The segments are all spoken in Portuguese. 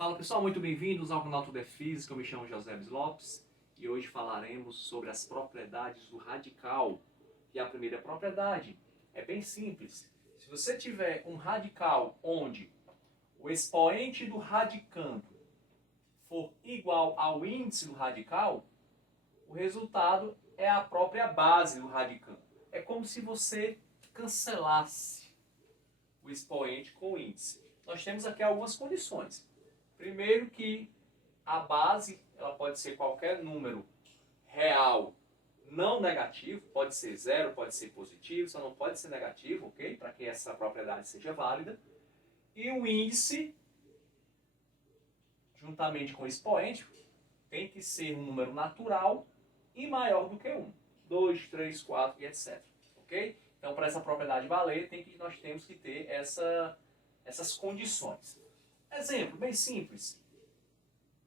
Fala pessoal, muito bem-vindos ao canal Tudo é Física. Eu me chamo José Lopes e hoje falaremos sobre as propriedades do radical. E a primeira propriedade é bem simples. Se você tiver um radical onde o expoente do radicando for igual ao índice do radical, o resultado é a própria base do radicando. É como se você cancelasse o expoente com o índice. Nós temos aqui algumas condições. Primeiro que a base ela pode ser qualquer número real não negativo, pode ser zero, pode ser positivo, só não pode ser negativo, ok? Para que essa propriedade seja válida. E o índice, juntamente com o expoente, tem que ser um número natural e maior do que 1. 2, 3, 4 e etc. Ok? Então, para essa propriedade valer, nós temos que ter essas condições. Exemplo bem simples.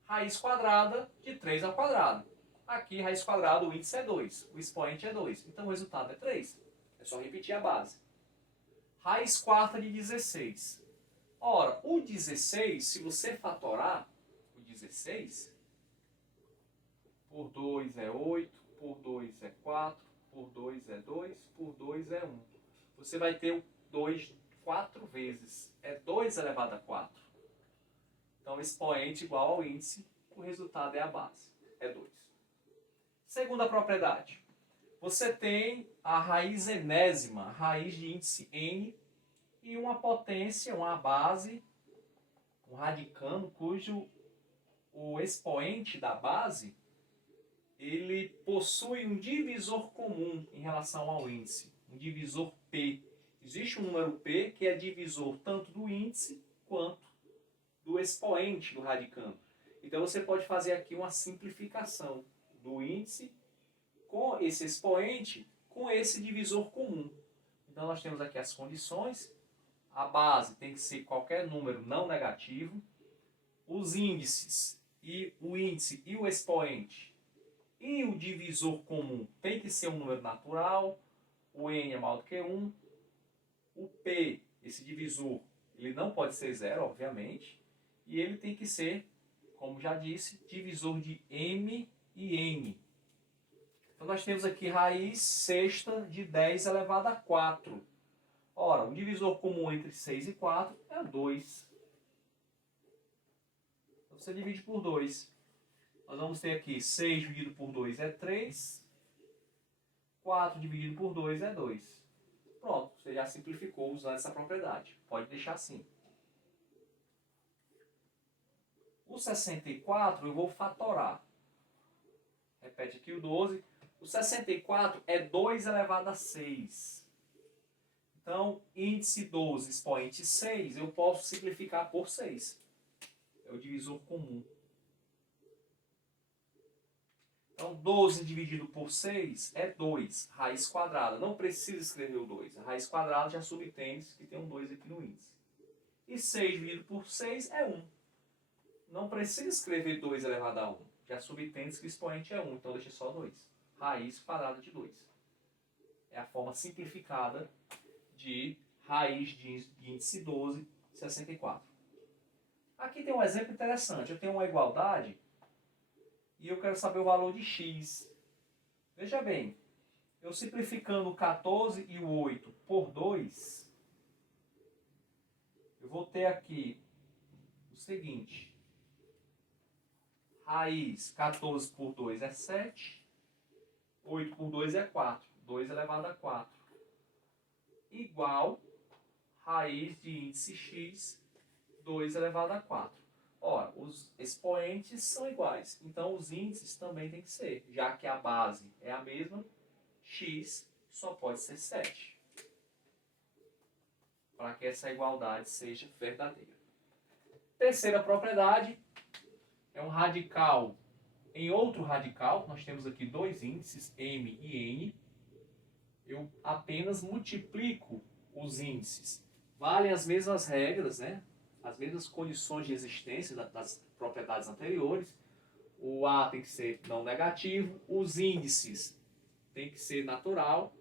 Raiz quadrada de 3 ao quadrado. Aqui, raiz quadrada, o índice é 2. O expoente é 2. Então, o resultado é 3. É só repetir a base. Raiz quarta de 16. Ora, o 16, se você fatorar o 16, por 2 é 8, por 2 é 4, por 2 é 2, por 2 é 1. Você vai ter o 2 4 vezes. É 2 elevado a 4. Então, expoente igual ao índice, o resultado é a base, é 2. Segunda propriedade. Você tem a raiz enésima, raiz de índice n, e uma potência, uma base, um radicando, cujo o expoente da base ele possui um divisor comum em relação ao índice, um divisor p. Existe um número p que é divisor tanto do índice quanto do expoente do radicando. Então você pode fazer aqui uma simplificação do índice com esse expoente com esse divisor comum. Então nós temos aqui as condições. A base tem que ser qualquer número não negativo. Os índices e o índice e o expoente e o divisor comum tem que ser um número natural. O n é maior do que 1. O p, esse divisor, ele não pode ser zero, obviamente. E ele tem que ser, como já disse, divisor de m e n. Então nós temos aqui raiz sexta de 10 elevado a 4. Ora, o divisor comum entre 6 e 4 é 2. Então você divide por 2. Nós vamos ter aqui 6 dividido por 2 é 3. 4 dividido por 2 é 2. Pronto, você já simplificou usando essa propriedade. Pode deixar assim. O 64 eu vou fatorar. Repete aqui o 12. O 64 é 2 elevado a 6. Então, índice 12, expoente 6, eu posso simplificar por 6. É o divisor comum. Então, 12 dividido por 6 é 2, raiz quadrada. Não precisa escrever o 2. A raiz quadrada já subentende que tem um 2 aqui no índice. E 6 dividido por 6 é 1. Não precisa escrever 2 elevado a 1. Já subentende que o expoente é 1, então deixa só 2. Raiz quadrada de 2. É a forma simplificada de raiz de índice 12, 64. Aqui tem um exemplo interessante. Eu tenho uma igualdade e eu quero saber o valor de x. Veja bem, eu simplificando o 14 e o 8 por 2, eu vou ter aqui o seguinte. Raiz 14 por 2 é 7. 8 por 2 é 4. 2 elevado a 4. Igual raiz de índice x, 2 elevado a 4. Ora, os expoentes são iguais. Então, os índices também tem que ser. Já que a base é a mesma, x só pode ser 7. Para que essa igualdade seja verdadeira. Terceira propriedade é um radical em outro radical. Nós temos aqui dois índices, m e n. Eu apenas multiplico os índices. Valem as mesmas regras, né? As mesmas condições de existência das propriedades anteriores. O A tem que ser não negativo, os índices tem que ser natural,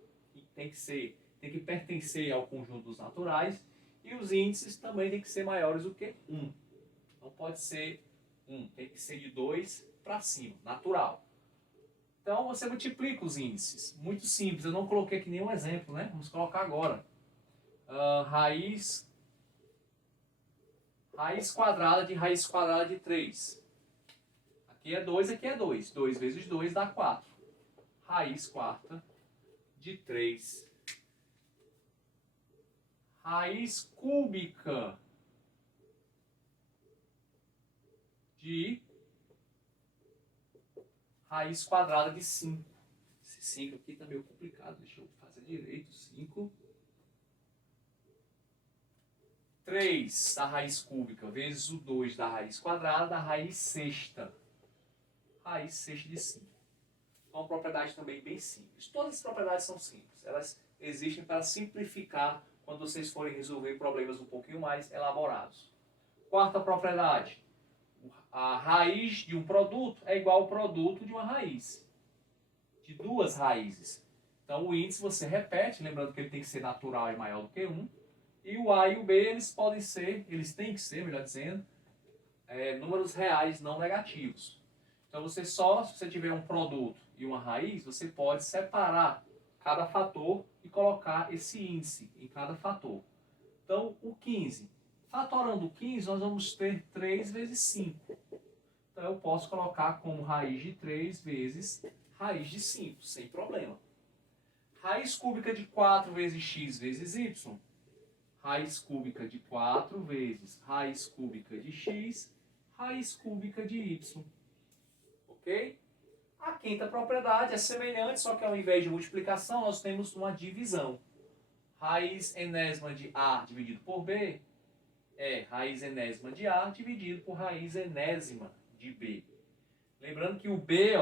tem que pertencer ao conjunto dos naturais, e os índices também tem que ser maiores do que 1. Não pode ser 1, tem que ser de 2 para cima, natural. Então você multiplica os índices. Muito simples, eu não coloquei aqui nenhum exemplo, né? Vamos colocar agora. Raiz quadrada de 3. Aqui é 2, aqui é 2. 2 vezes 2 dá 4. Raiz quarta de 3. Raiz cúbica de raiz quadrada de 5. Esse 5 aqui está meio complicado, deixa eu fazer direito. 5. 3 da raiz cúbica vezes o 2 da raiz quadrada da raiz sexta. Raiz sexta de 5. É uma propriedade também bem simples. Todas as propriedades são simples. Elas existem para simplificar quando vocês forem resolver problemas um pouquinho mais elaborados. Quarta propriedade. A raiz de um produto é igual ao produto de uma raiz. De duas raízes. Então o índice você repete, lembrando que ele tem que ser natural e maior do que 1. E o A e o B eles têm que ser, melhor dizendo, números reais não negativos. Então se você tiver um produto e uma raiz, você pode separar cada fator e colocar esse índice em cada fator. Então o 15. Fatorando o 15, nós vamos ter 3 vezes 5. Então eu posso colocar como raiz de 3 vezes raiz de 5, sem problema. Raiz cúbica de 4 vezes x vezes y. Raiz cúbica de 4 vezes raiz cúbica de x, raiz cúbica de y. Ok? A quinta propriedade é semelhante, só que ao invés de multiplicação, nós temos uma divisão. Raiz enésima de A dividido por B é raiz enésima de A dividido por raiz enésima de B. Lembrando que o B,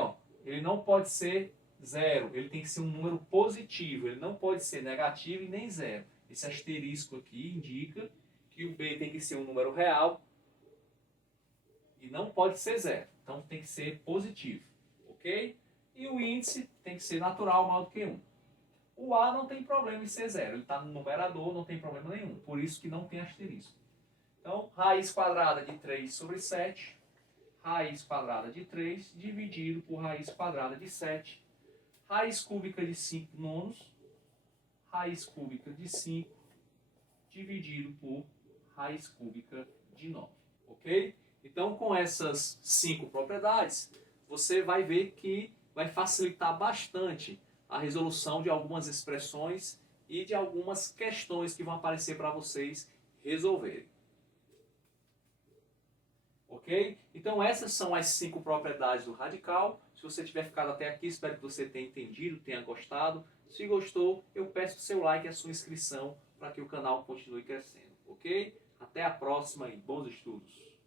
ele não pode ser 0, ele tem que ser um número positivo, ele não pode ser negativo e nem 0. Esse asterisco aqui indica que o B tem que ser um número real e não pode ser 0. Então tem que ser positivo, ok? E o índice tem que ser natural maior do que 1. O A não tem problema em ser 0, ele está no numerador, não tem problema nenhum, por isso que não tem asterisco. Então, raiz quadrada de 3 sobre 7, raiz quadrada de 3 dividido por raiz quadrada de 7, raiz cúbica de 5 nonos, raiz cúbica de 5 dividido por raiz cúbica de 9, ok? Então, com essas 5 propriedades, você vai ver que vai facilitar bastante a resolução de algumas expressões e de algumas questões que vão aparecer para vocês resolverem. Ok? Então essas são as 5 propriedades do radical. Se você tiver ficado até aqui, espero que você tenha entendido, tenha gostado. Se gostou, eu peço o seu like e a sua inscrição para que o canal continue crescendo. Ok? Até a próxima e bons estudos!